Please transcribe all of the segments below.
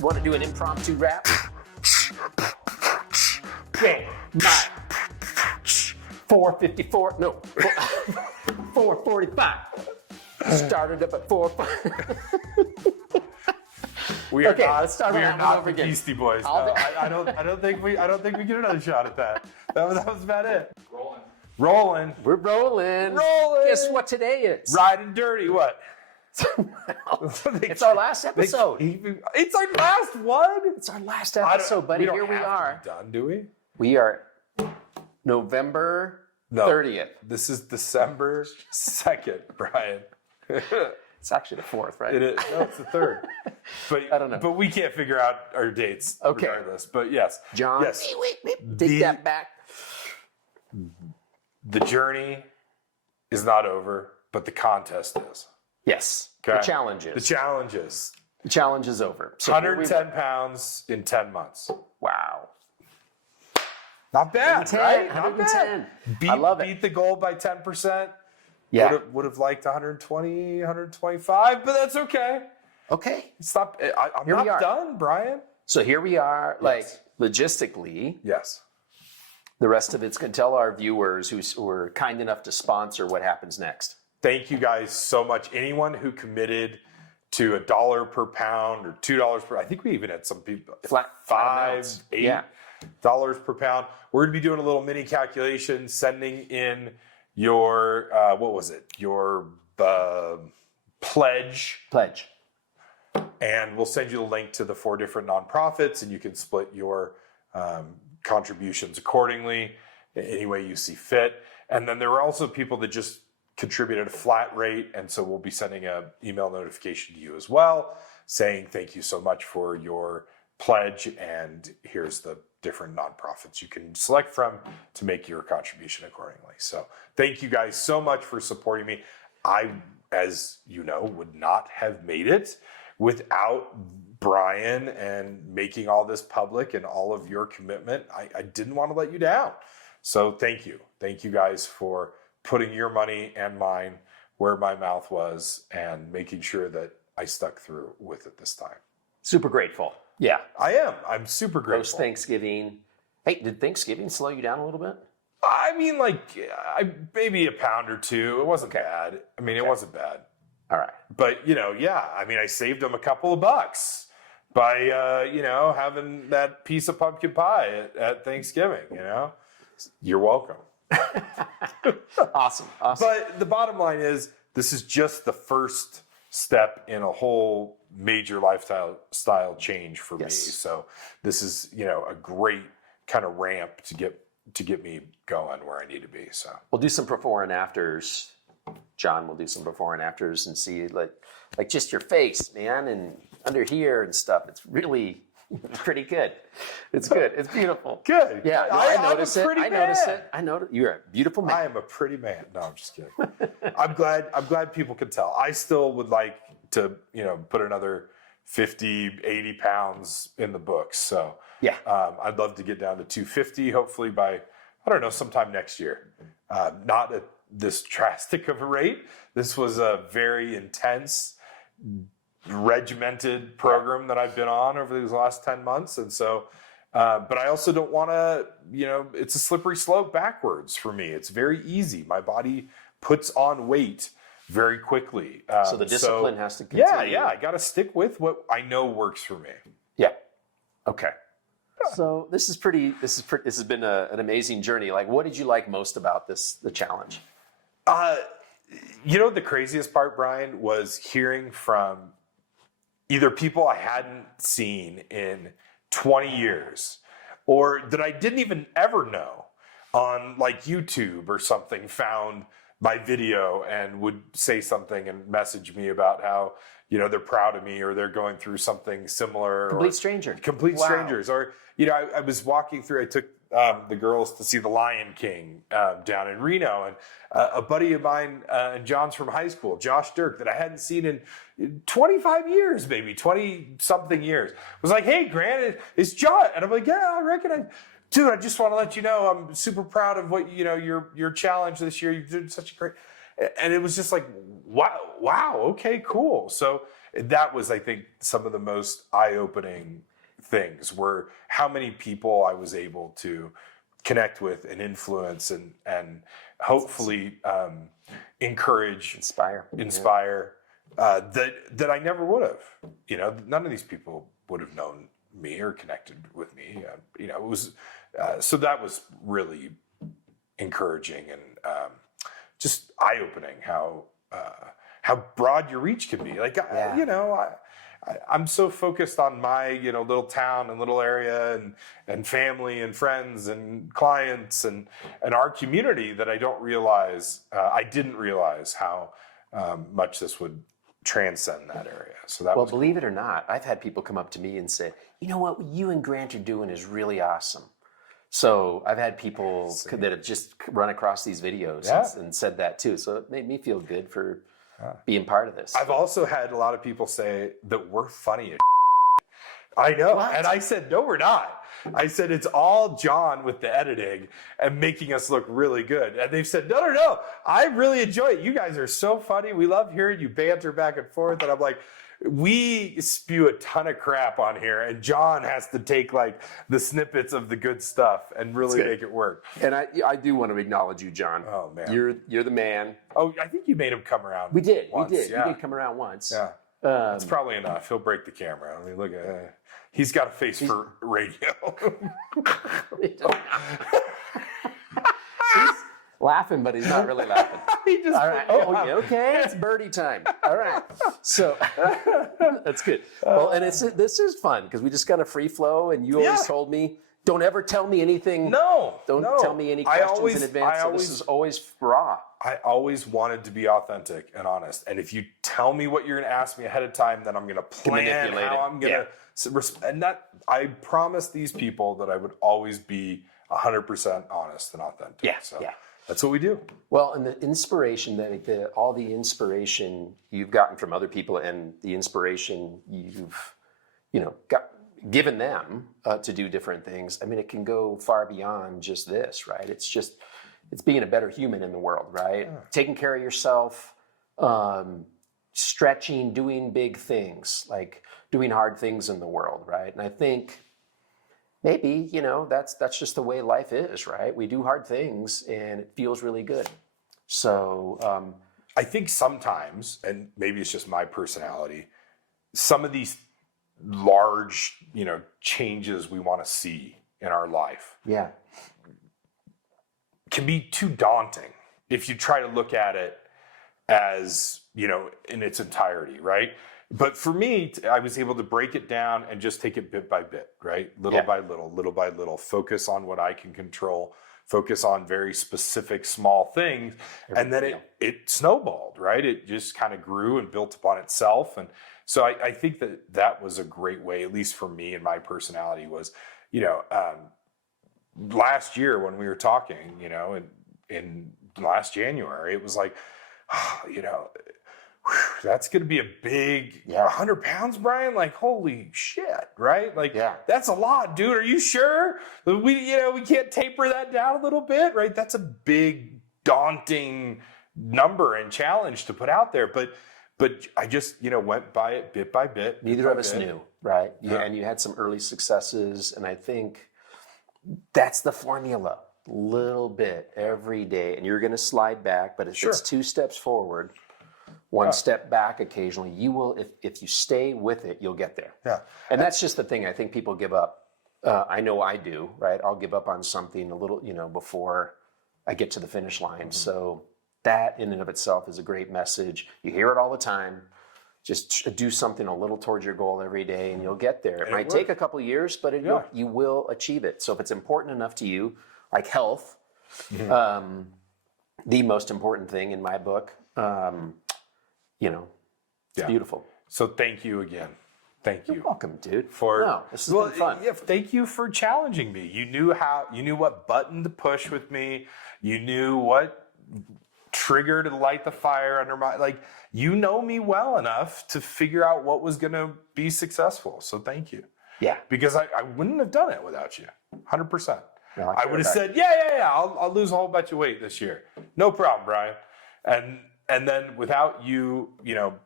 Want to do an impromptu rap? Bam, 4:54. No, 4:45. Started up at 4. We are Okay, not, let's start we that are one not over the again. Beastie Boys. No. I don't think we get another shot at that. That was about it. Rolling. We're rolling. Rolling. Guess what today is? Riding dirty. What? It's our last episode. It's our last one. It's our last episode, buddy. Here we are. Done, do we? We are November 30th. This is December 2nd, Brian. It's actually the 4th, right? It is. No, it's the 3rd. But I don't know. But we can't figure out our dates regardless. But yes. John, Yes. take that back. The journey is not over, but the contest is. Yes. Okay. The challenge is. The challenge is. The challenge is over. So here we 110 pounds in 10 months. Wow. Not bad, 110, right? Not 110. bad. I love it. Beat the goal by 10%. Yeah. Would have liked 120, 125, but that's okay. Okay. Stop. I'm Here we not are. done, Brian. So here we are, Yes. like logistically, Yes. the rest of it's going to tell our viewers who were kind enough to sponsor what happens next. Thank you guys so much. Anyone who committed to $1 per pound or $2 per, I think we even had some people, Flat $5, amounts. $8 Yeah. per pound. We're going to be doing a little mini calculation, sending in your, what was it? Your pledge. And we'll send you the link to the 4 different nonprofits, and you can split your contributions accordingly, any way you see fit. And then there were also people that just contributed a flat rate, and so we'll be sending an email notification to you as well, saying thank you so much for your pledge, and here's the different nonprofits you can select from to make your contribution accordingly. So thank you guys so much for supporting me. I, as you know, would not have made it without Brian and making all this public and all of your commitment. I didn't want to let you down. So thank you. Thank you guys for putting your money and mine where my mouth was and making sure that I stuck through with it this time. Super grateful. Yeah. I am. I'm super Post grateful. Thanksgiving. Hey, did Thanksgiving slow you down a little bit? I mean, like, maybe a pound or two. It wasn't bad. I mean, it wasn't bad. All right. But, I mean, I saved them a couple of bucks by, having that piece of pumpkin pie at Thanksgiving, You're welcome. Awesome. But the bottom line is, this is just the first step in a whole major lifestyle change for me. So this is, a great kind of ramp to get me going where I need to be. So We'll do some before and afters. John will do some before and afters and see like just your face, man, and under here and stuff. It's really pretty good. It's good. It's beautiful. Good. Yeah, no, I notice it. pretty I notice man. it. I notice you're a beautiful man. I am a pretty man. No, I'm just kidding. I'm glad people can tell. I still would like to, put another 50, 80 pounds in the books. So Yeah. I'd love to get down to 250, hopefully by, I don't know, sometime next year. Not at this drastic of a rate. This was a very intense, regimented program that I've been on over these last 10 months. And so, but I also don't want to, it's a slippery slope backwards for me. It's very easy. My body puts on weight very quickly. So the discipline has to continue. Yeah. I got to stick with what I know works for me. Yeah. Okay. So this has been an amazing journey. Like, what did you like most about the challenge? The craziest part, Brian, was hearing from either people I hadn't seen in 20 years or that I didn't even ever know on like YouTube or something, found my video and would say something and message me about how, they're proud of me or they're going through something similar. Complete stranger. Complete Wow. strangers. Or, I was walking through, I took the girls to see The Lion King down in Reno. And a buddy of mine and John's from high school, Josh Dirk, that I hadn't seen in 25 years, maybe 20-something years, was like, hey, Grant, it's John. And I'm like, yeah, I recognize. Dude, I just want to let you know I'm super proud of what, your challenge this year. You did such a great. And it was just like, wow, okay, cool. So that was, I think, some of the most eye-opening things were how many people I was able to connect with and influence and hopefully encourage, Inspire. that I never would have. None of these people would have known me or connected with me. It was so that was really encouraging and just eye-opening how broad your reach can be. Like I'm so focused on my little town and little area and family and friends and clients and our community that I didn't realize how much this would transcend that area. So that was believe it or not, I've had people come up to me and say, you know what you and Grant are doing is really awesome. So I've had people that have just run across these videos and said that too. So it made me feel good for being part of this. I've also had a lot of people say that we're funny as I know. What? And I said, no, we're not. I said, it's all John with the editing and making us look really good. And they've said, no. I really enjoy it. You guys are so funny. We love hearing you banter back and forth. And I'm like, we spew a ton of crap on here, and John has to take like the snippets of the good stuff and really make it work. And I do want to acknowledge you, John. Oh man, you're the man. Oh, I think you made him come around. We did. Once. Yeah. You did come around once. Yeah, that's probably enough. He'll break the camera. I mean, look at he's got a face for radio. He's laughing, but he's not really laughing. He just, all right. Okay. It's birdie time. All right. So that's good. Well, and this is fun because we just got a free flow, and you always told me, don't ever tell me anything. Don't tell me any questions in advance. So this is always raw. I always wanted to be authentic and honest. And if you tell me what you're going to ask me ahead of time, then I'm going to plan how I'm going to. And that I promised these people that I would always be 100% honest and authentic. Yeah. So that's what we do. Well, and the inspiration all the inspiration you've gotten from other people and the inspiration you've, given them to do different things. I mean, it can go far beyond just this, right? It's being a better human in the world, right? Yeah. Taking care of yourself, stretching, doing big things, like doing hard things in the world, right? And I think maybe, that's just the way life is, right? We do hard things and it feels really good. So I think sometimes, and maybe it's just my personality, some of these large, changes we want to see in our life can be too daunting if you try to look at it as, in its entirety, right? But for me, I was able to break it down and just take it bit by bit, right? Little by little, focus on what I can control, focus on very specific small things. And then it snowballed, right? It just kind of grew and built upon itself. And so I think that was a great way, at least for me and my personality was, last year when we were talking, in last January, it was like, that's going to be a big 100 pounds, Brian. Like, holy shit, right? Like, that's a lot, dude. Are you sure we can't taper that down a little bit, right? That's a big, daunting number and challenge to put out there. But I just, went by it bit by bit. Neither of us knew, right? Yeah. And you had some early successes, and I think that's the formula. Little bit every day, and you're going to slide back. But if it's 2 steps forward, 1 step back occasionally, you will, if you stay with it, you'll get there. Yeah. And that's just the thing. I think people give up. I know I do, right? I'll give up on something a little, before I get to the finish line. Mm-hmm. So that in and of itself is a great message. You hear it all the time. Just do something a little towards your goal every day and you'll get there. It might take a couple of years, but you will achieve it. So if it's important enough to you, like health, the most important thing in my book, it's beautiful. So thank you again. Thank you. You're welcome, dude. This has been fun. Yeah, thank you for challenging me. You knew what button to push with me. You knew what trigger to light the fire under you know me well enough to figure out what was going to be successful. So thank you. Yeah. Because I wouldn't have done it without you. 100%. No, I would have said, I'll lose a whole bunch of weight this year. No problem, Brian. And then without you,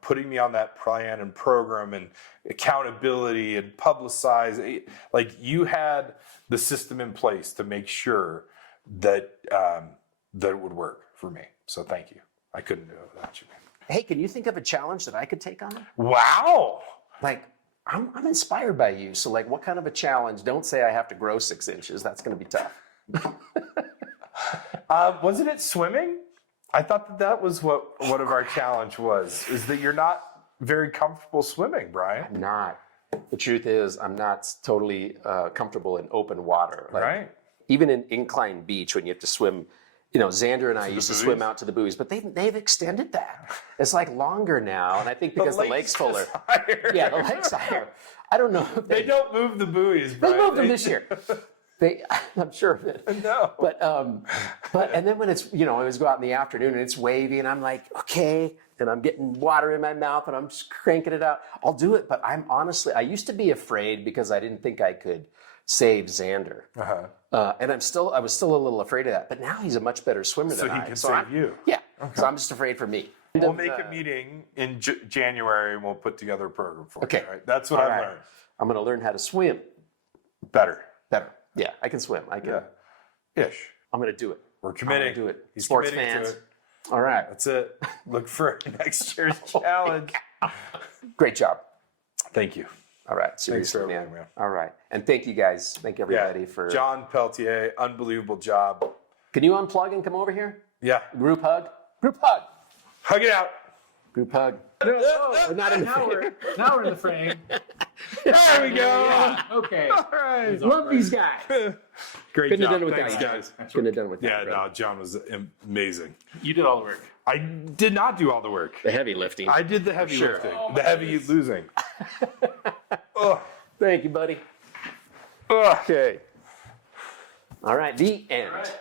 putting me on that plan and program and accountability and publicize, like you had the system in place to make sure that that it would work for me. So thank you. I couldn't do it without you, man. Hey, can you think of a challenge that I could take on? Wow. Like, I'm inspired by you. So, like, what kind of a challenge? Don't say I have to grow 6 inches. That's going to be tough. Wasn't it swimming? I thought that was what one of our challenge was, is that you're not very comfortable swimming, Brian. I'm not. The truth is, I'm not totally comfortable in open water. Like, Right. Even in Incline Beach, when you have to swim, Xander and I used to swim out to the buoys, but they've extended that. It's like longer now, and I think because the lake's fuller. Yeah, the lake's higher. I don't know if They don't move the buoys, Brian. They moved them this year. I'm sure of it. No. But and then when it's I always go out in the afternoon and it's wavy and I'm like, okay, and I'm getting water in my mouth and I'm just cranking it out. I'll do it, but I used to be afraid because I didn't think I could save Xander. And I was still a little afraid of that. But now he's a much better swimmer than I. So he can save you. Yeah. So I'm just afraid for me. We'll make a meeting in January and we'll put together a program for Okay. you. Right? That's what All I've right. learned. I'm going to learn how to swim Better. better. Yeah, I can swim. I can. Yeah. Ish. I'm going to do it. We're committing. I'm gonna do it. He's Sports committing fans. to it. All right. That's it. Look for next year's challenge. Great job. Thank you. All right. Seriously, for man. everything, man. All right. And thank you guys. Thank everybody for. John Peltier, unbelievable job. Can you unplug and come over here? Yeah. Group hug. Group hug. Hug it out. Group hug. We're not in the now frame. now we're in the frame. There we go. Yeah, okay. All right. Love these guys. Great Couldn't have job. done it without Thanks, you. guys. Couldn't have done it without Yeah, you, no, brother. John was amazing. You did all the work. I did not do all the work. The heavy lifting. I did the heavy Sure. lifting. Oh, my the heavy goodness. losing. Ugh. Thank you, buddy. Ugh. Okay. All right. The end. All right.